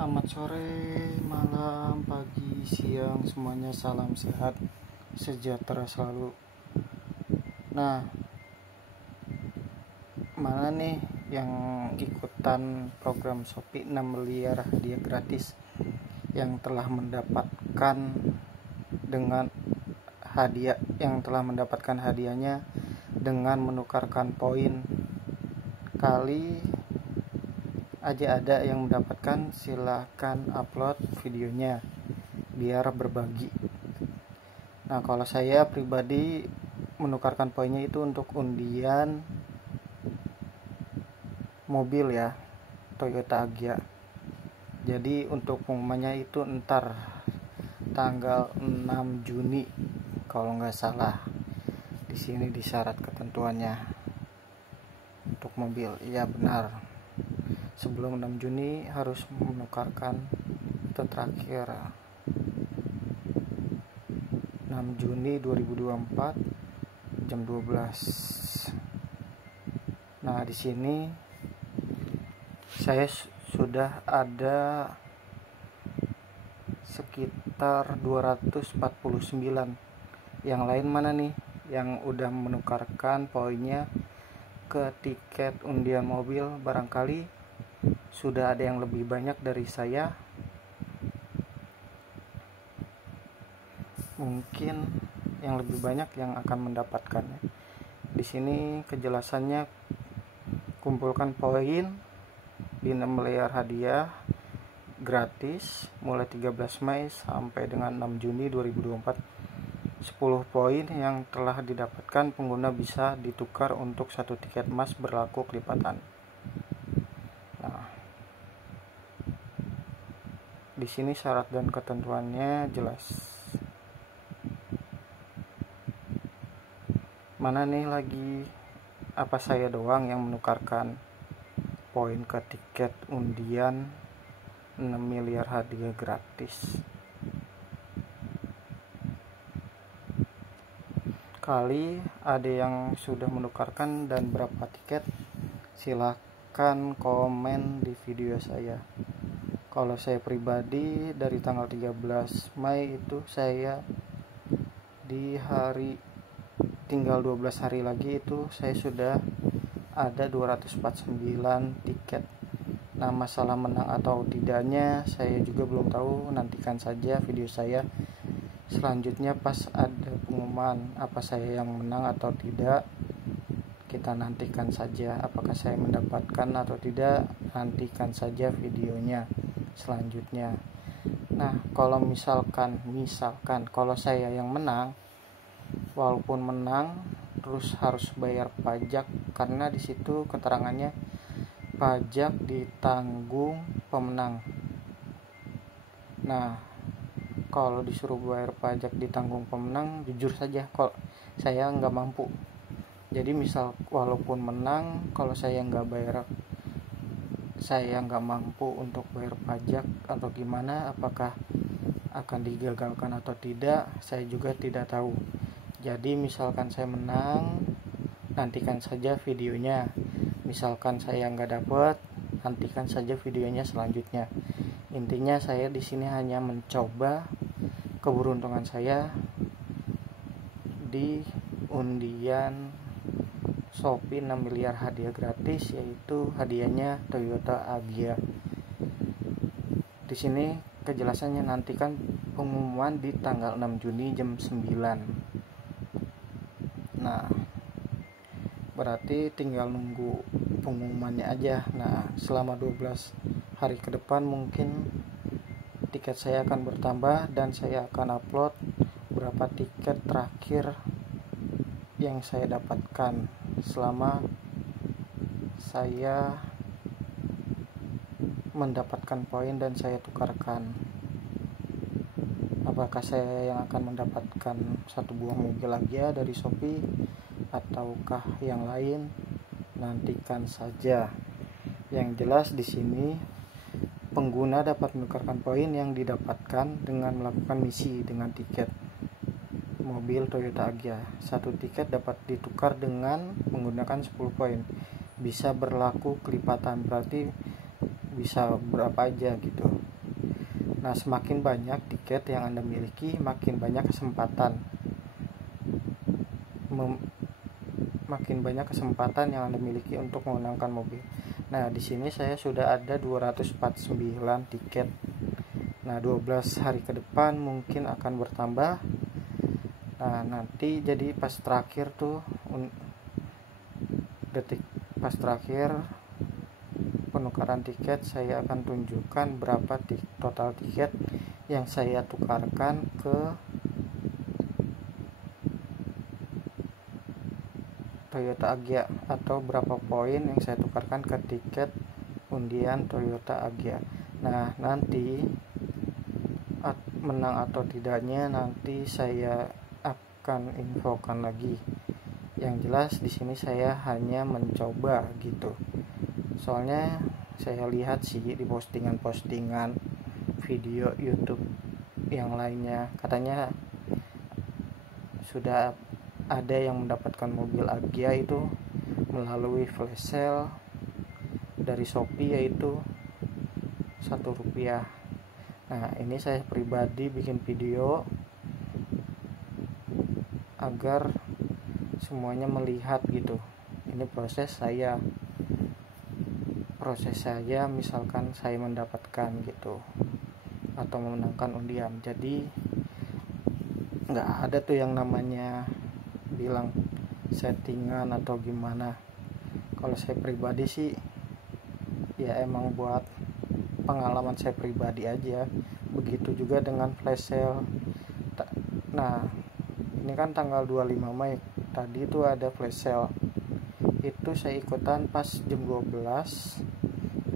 Selamat sore, malam, pagi, siang, semuanya salam sehat, sejahtera selalu. Nah, mana nih yang ikutan program Shopee 6 miliar hadiah gratis yang telah mendapatkan hadiahnya dengan menukarkan poin. Kali aja ada yang mendapatkan, silahkan upload videonya biar berbagi. Nah, kalau saya pribadi menukarkan poinnya itu untuk undian mobil ya, Toyota Agya. Jadi untuk pengumumannya itu ntar tanggal 6 Juni kalau nggak salah. Di sini di syarat ketentuannya untuk mobil. Iya benar. Sebelum 6 Juni harus menukarkan, itu terakhir 6 Juni 2024 jam 12. Nah, di sini saya sudah ada sekitar 249. Yang lain mana nih yang udah menukarkan poinnya ke tiket undian mobil? Barangkali sudah ada yang lebih banyak dari saya. Mungkin yang lebih banyak yang akan mendapatkannya. Di sini kejelasannya, kumpulkan poin di 6 miliar hadiah gratis mulai 13 Mei sampai dengan 6 Juni 2024. 10 poin yang telah didapatkan pengguna bisa ditukar untuk satu tiket emas berlaku kelipatan. Nah, di sini syarat dan ketentuannya jelas. Mana nih lagi, apa saya doang yang menukarkan poin ke tiket undian 6 miliar hadiah gratis? Kali ada yang sudah menukarkan dan berapa tiket? Silahkan komen di video saya. Kalau saya pribadi dari tanggal 13 Mei itu saya di hari tinggal 12 hari lagi itu saya sudah ada 249 tiket. Nah, masalah menang atau tidaknya saya juga belum tahu. Nantikan saja video saya selanjutnya pas ada pengumuman apa saya yang menang atau tidak. Kita nantikan saja apakah saya mendapatkan atau tidak. Nantikan saja videonya selanjutnya. Nah, kalau misalkan kalau saya yang menang, walaupun menang terus harus bayar pajak, karena di situ keterangannya pajak ditanggung pemenang. Nah, kalau disuruh bayar pajak ditanggung pemenang, jujur saja kalau saya nggak mampu. Jadi misal walaupun menang, kalau saya nggak mampu untuk bayar pajak atau gimana, apakah akan digagalkan atau tidak, saya juga tidak tahu. Jadi misalkan saya menang, nantikan saja videonya. Misalkan saya nggak dapat, nantikan saja videonya selanjutnya. Intinya saya di sini hanya mencoba keberuntungan saya di undian Shopee 6 miliar hadiah gratis, yaitu hadiahnya Toyota Agya. Di sini kejelasannya, nantikan pengumuman di tanggal 6 Juni jam 9. Nah, berarti tinggal nunggu pengumumannya aja. Nah, selama 12 hari ke depan mungkin tiket saya akan bertambah dan saya akan upload berapa tiket terakhir yang saya dapatkan selama saya mendapatkan poin dan saya tukarkan. Apakah saya yang akan mendapatkan satu buah mobil lagi dari Shopee ataukah yang lain? Nantikan saja. Yang jelas di sini pengguna dapat menukarkan poin yang didapatkan dengan melakukan misi dengan tiket mobil Toyota Agya. Satu tiket dapat ditukar dengan menggunakan 10 poin. Bisa berlaku kelipatan, berarti bisa berapa aja gitu. Nah, semakin banyak tiket yang Anda miliki, makin banyak kesempatan yang Anda miliki untuk memenangkan mobil. Nah, di sini saya sudah ada 249 tiket. Nah, 12 hari ke depan mungkin akan bertambah. Nah, nanti jadi pas terakhir penukaran tiket, saya akan tunjukkan berapa total tiket yang saya tukarkan ke Toyota Agya, atau berapa poin yang saya tukarkan ke tiket undian Toyota Agya. Nah, nanti menang atau tidaknya nanti saya akan infokan lagi. Yang jelas di sini saya hanya mencoba gitu. Soalnya saya lihat sih di postingan video YouTube yang lainnya, katanya sudah ada yang mendapatkan mobil Agya itu melalui flash sale dari Shopee, yaitu Rp1. Nah, ini saya pribadi bikin video agar semuanya melihat gitu. Ini proses saya misalkan saya mendapatkan gitu atau memenangkan undian. Jadi nggak ada tuh yang namanya bilang settingan atau gimana. Kalau saya pribadi sih ya emang buat pengalaman saya pribadi aja. Begitu juga dengan flash sale. Nah, ini kan tanggal 25 Mei. Tadi itu ada flash sale. Itu saya ikutan pas jam 12.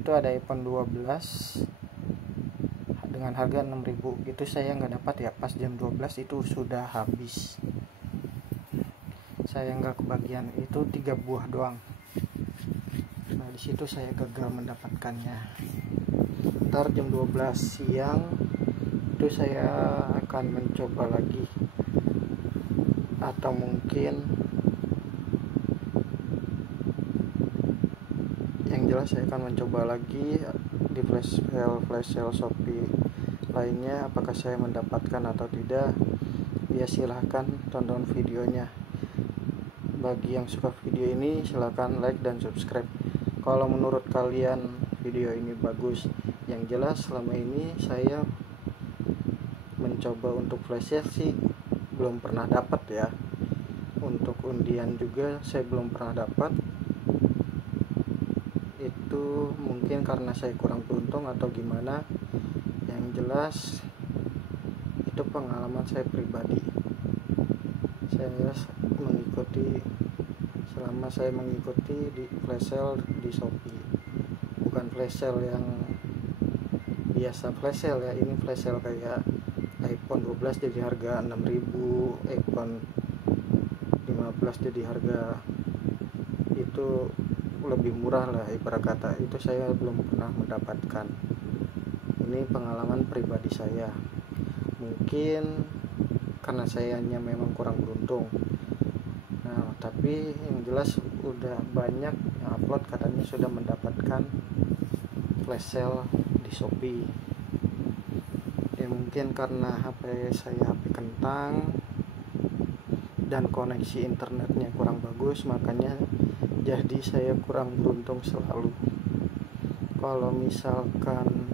Itu ada iPhone 12 dengan harga 6.000. Itu saya nggak dapat ya, pas jam 12 itu sudah habis. Saya nggak kebagian, itu 3 buah doang. Nah, di situ saya gagal mendapatkannya. Ntar jam 12 siang itu saya akan mencoba lagi, atau mungkin yang jelas saya akan mencoba lagi di flash sale Shopee lainnya, apakah saya mendapatkan atau tidak. Ya silahkan tonton videonya. Bagi yang suka video ini silahkan like dan subscribe kalau menurut kalian video ini bagus. Yang jelas selama ini saya mencoba untuk flash sale sih belum pernah dapat ya. Untuk undian juga saya belum pernah dapat. Itu mungkin karena saya kurang beruntung atau gimana. Yang jelas itu pengalaman saya pribadi. Selama saya mengikuti di flash sale di Shopee, bukan flash sale yang biasa flash sale ya. Ini flash sale kayak iPhone 12 jadi harga 6.000, iPhone 15 jadi harga itu lebih murah lah ibarat kata. Itu saya belum pernah mendapatkan. Ini pengalaman pribadi saya. Mungkin karena sayanya memang kurang beruntung. Nah, tapi yang jelas udah banyak yang upload katanya sudah mendapatkan flash sale di Shopee. Ya mungkin karena HP saya HP kentang dan koneksi internetnya kurang bagus, makanya jadi saya kurang beruntung selalu. Kalau misalkan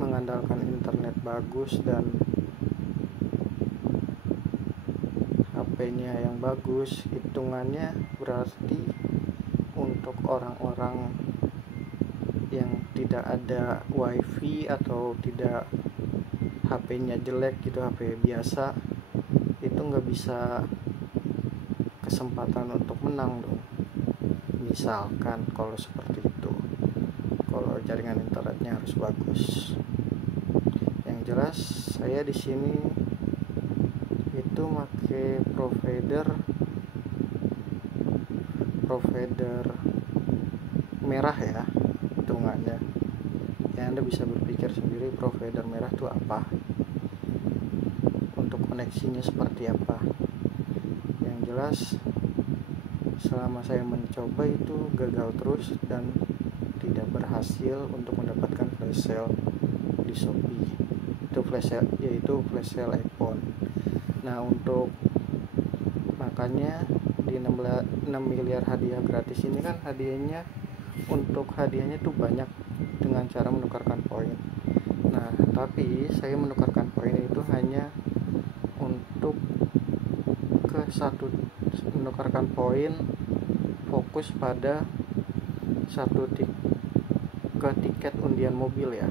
mengandalkan internet bagus dan HP-nya yang bagus, hitungannya berarti untuk orang-orang yang tidak ada wifi atau tidak HP-nya jelek gitu, HP biasa, itu nggak bisa kesempatan untuk menang dong. Misalkan kalau seperti itu, kalau jaringan internetnya harus bagus. Yang jelas saya di sini itu pakai provider merah ya hitungannya. Ya Anda bisa berpikir sendiri provider merah itu apa, untuk koneksinya seperti apa. Yang jelas selama saya mencoba itu gagal terus dan tidak berhasil untuk mendapatkan flash sale di Shopee. Itu flash sale, yaitu flash sale iPhone. Nah, untuk makanya di 6 miliar hadiah gratis ini kan hadiahnya tuh banyak dengan cara menukarkan poin. Nah, tapi saya menukarkan poin itu hanya untuk menukarkan poin fokus pada tiket undian mobil ya.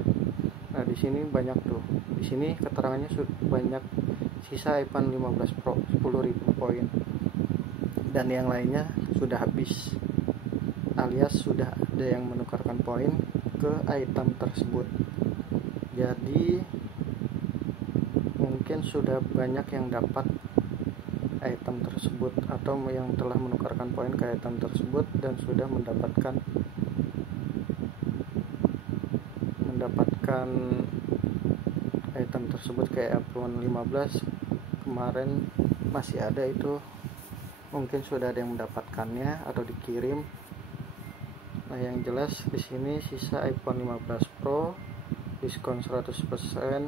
Nah, di sini banyak tuh. Di sini keterangannya banyak sisa iPhone 15 Pro 10.000 poin. Dan yang lainnya sudah habis, alias sudah ada yang menukarkan poin ke item tersebut. Jadi mungkin sudah banyak yang dapat item tersebut atau yang telah menukarkan poin ke item tersebut dan sudah mendapatkan item tersebut kayak iPhone 15 kemarin masih ada itu, mungkin sudah ada yang mendapatkannya atau dikirim. Nah, yang jelas di sini sisa iPhone 15 Pro diskon 100%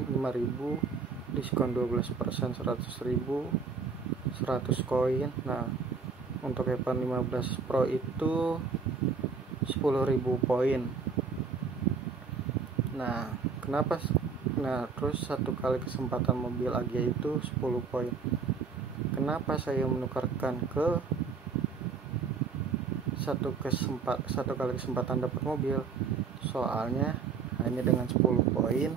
5.000, diskon 12% 100.000, 100 koin. Nah, untuk iPhone 15 Pro itu 10.000 poin. Nah, terus satu kali kesempatan mobil Agia itu 10 poin. Kenapa saya menukarkan ke satu kali kesempatan dapat mobil? Soalnya hanya dengan 10 poin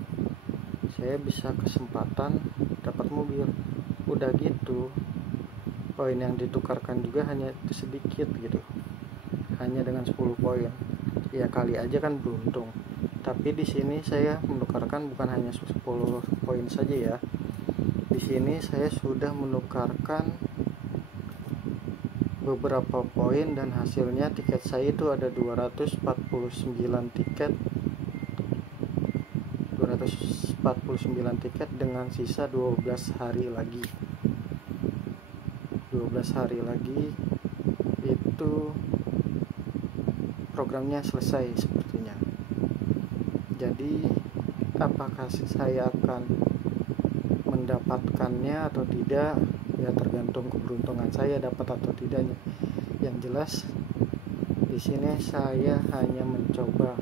saya bisa kesempatan dapat mobil. Udah gitu, poin yang ditukarkan juga hanya sedikit gitu, hanya dengan 10 poin. Ya kali aja kan beruntung. Tapi di sini saya menukarkan bukan hanya 10 poin saja ya. Di sini saya sudah menukarkan beberapa poin dan hasilnya tiket saya itu ada 249 tiket. 249 tiket dengan sisa 12 hari lagi. 12 hari lagi itu programnya selesai sepertinya. Jadi apakah saya akan mendapatkannya atau tidak ya tergantung keberuntungan saya dapat atau tidaknya. Yang jelas di sini saya hanya mencoba.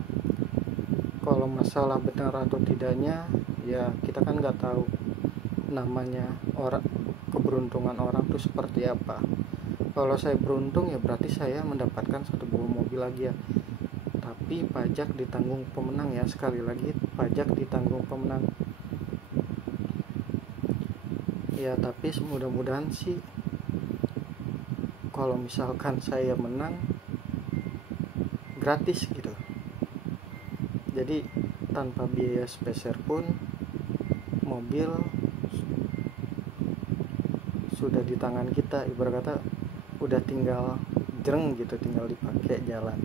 Kalau masalah benar atau tidaknya ya kita kan nggak tahu, namanya keberuntungan orang tuh seperti apa. Kalau saya beruntung ya berarti saya mendapatkan satu buah mobil lagi ya. Tapi pajak ditanggung pemenang ya, sekali lagi pajak ditanggung pemenang ya. Tapi mudah-mudahan sih kalau misalkan saya menang gratis gitu, jadi tanpa biaya spesial pun mobil sudah di tangan kita, ibarat kata udah tinggal jreng gitu, tinggal dipakai jalan.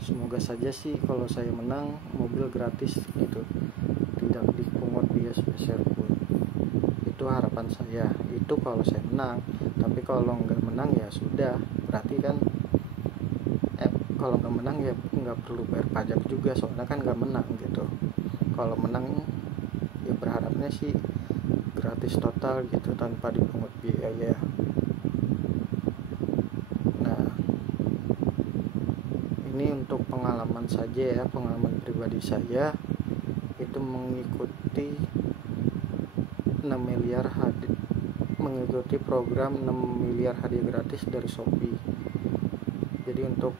Semoga saja sih kalau saya menang mobil gratis gitu, tidak dipungut biaya spesial pun. Itu harapan saya, itu kalau saya menang. Tapi kalau nggak menang ya sudah, berarti kan kalau nggak menang ya nggak perlu bayar pajak juga, soalnya kan nggak menang gitu. Kalau menang ya berharapnya sih gratis total gitu tanpa dipungut biaya. Nah, ini untuk pengalaman saja ya, pengalaman pribadi saya itu mengikuti 6 miliar mengikuti program 6 miliar hadiah gratis dari Shopee. Jadi untuk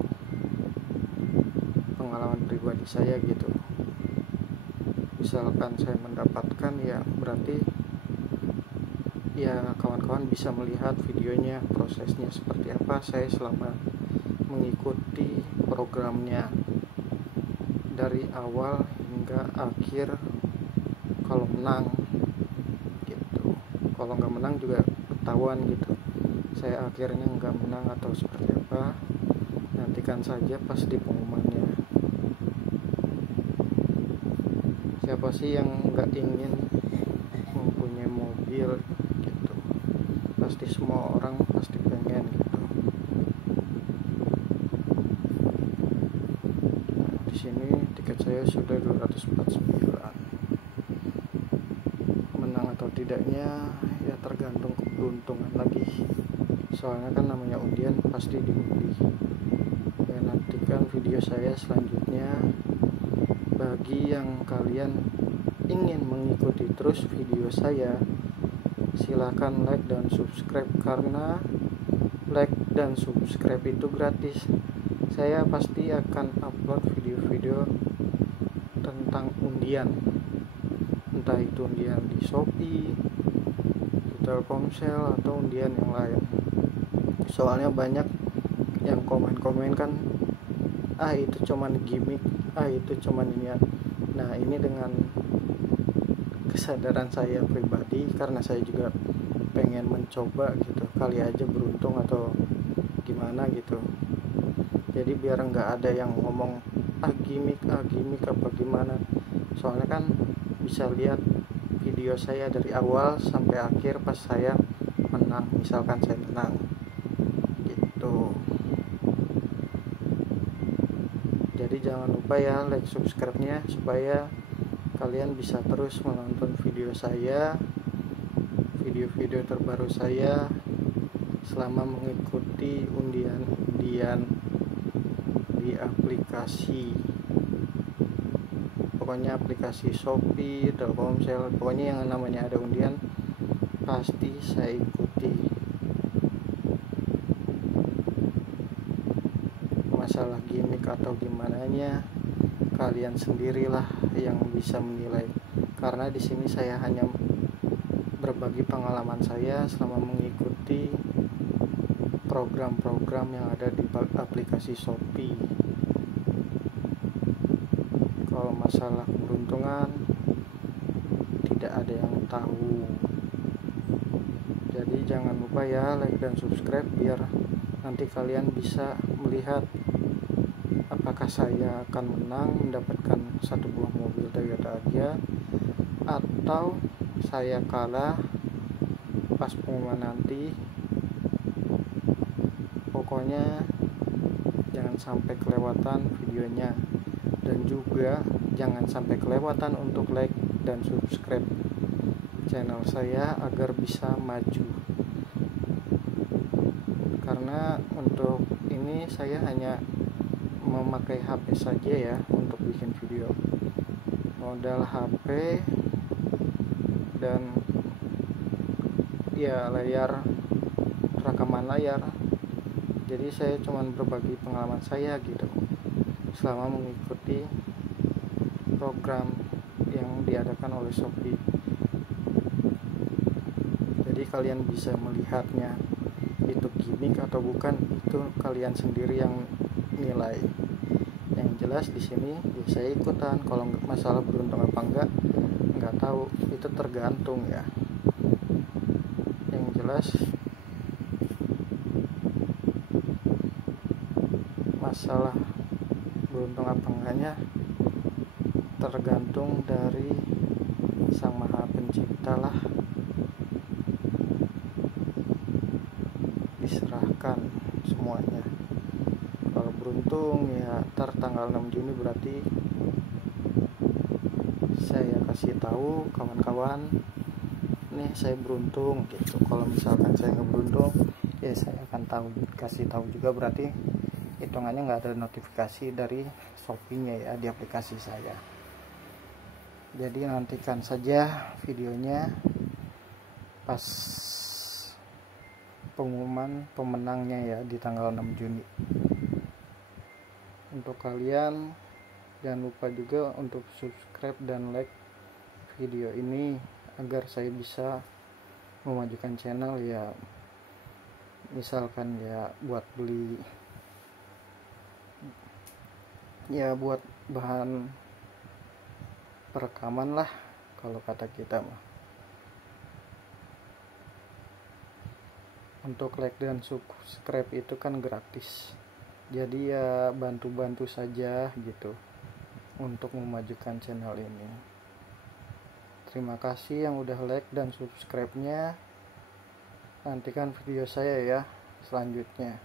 pengalaman pribadi saya gitu, misalkan saya mendapatkan ya berarti ya kawan-kawan bisa melihat videonya, prosesnya seperti apa saya selama mengikuti programnya dari awal hingga akhir. Kalau menang gitu, kalau nggak menang juga ketahuan gitu saya akhirnya nggak menang atau seperti apa. Nantikan saja pas di pengumumannya. Siapa sih yang nggak ingin mempunyai mobil gitu, pasti semua orang pasti pengen gitu. saya sudah 249. Menang atau tidaknya ya tergantung keberuntungan lagi, soalnya kan namanya undian pasti diundi. Ya, nantikan video saya selanjutnya. Bagi yang kalian ingin mengikuti terus video saya, silahkan like dan subscribe, karena like dan subscribe itu gratis. Saya pasti akan upload video-video tentang undian, entah itu undian di Shopee, di Telkomsel, atau undian yang lain. Soalnya banyak yang komen-komen kan, itu cuman gimmick, itu cuman inian. Nah, ini dengan kesadaran saya pribadi, karena saya juga pengen mencoba gitu, kali aja beruntung atau gimana gitu. Jadi biar nggak ada yang ngomong gimmick apa gimana. Soalnya kan bisa lihat video saya dari awal sampai akhir pas saya menang, misalkan saya menang gitu. Jadi jangan lupa ya like subscribe-nya, supaya kalian bisa terus menonton video saya, video-video terbaru saya selama mengikuti undian-undian di aplikasi, pokoknya aplikasi Shopee, Telkomsel, pokoknya yang namanya ada undian pasti saya ikuti. Masalah gimmick atau gimana nya kalian sendirilah yang bisa menilai, karena di sini saya hanya berbagi pengalaman saya selama mengikuti program-program yang ada di aplikasi Shopee. Kalau masalah keberuntungan tidak ada yang tahu. Jadi jangan lupa ya like dan subscribe, biar nanti kalian bisa melihat apakah saya akan menang mendapatkan satu buah mobil Toyota Agya, atau saya kalah pas pengumuman nanti. Pokoknya jangan sampai kelewatan videonya, dan juga jangan sampai kelewatan untuk like dan subscribe channel saya agar bisa maju. Karena untuk ini saya hanya memakai HP saja ya untuk bikin video, modal HP dan ya layar, rekaman layar. Jadi saya cuma berbagi pengalaman saya gitu selama mengikuti program yang diadakan oleh Shopee. Jadi kalian bisa melihatnya itu gimmick atau bukan, itu kalian sendiri yang nilai. Yang jelas di sini ya saya ikutan. Kalau masalah beruntung apa enggak tahu, itu tergantung ya. Yang jelas masalah beruntung apa enggaknya tergantung dari Sang Maha Pencipta lah. Diserahkan semuanya. Kalau beruntung ya tanggal 6 Juni berarti saya kasih tahu kawan-kawan, nih saya beruntung gitu. Kalau misalkan saya nggak beruntung ya saya akan kasih tahu juga, berarti hitungannya nggak ada notifikasi dari Shopee-nya ya di aplikasi saya. Jadi nantikan saja videonya pas pengumuman pemenangnya ya di tanggal 6 Juni. Untuk kalian jangan lupa juga untuk subscribe dan like video ini agar saya bisa memajukan channel ya. Misalkan ya buat beli, ya buat bahan perekaman lah kalau kata kita mah. Untuk like dan subscribe itu kan gratis, jadi ya bantu-bantu saja gitu untuk memajukan channel ini. Terima kasih yang udah like dan subscribe-nya. Nantikan video saya ya selanjutnya.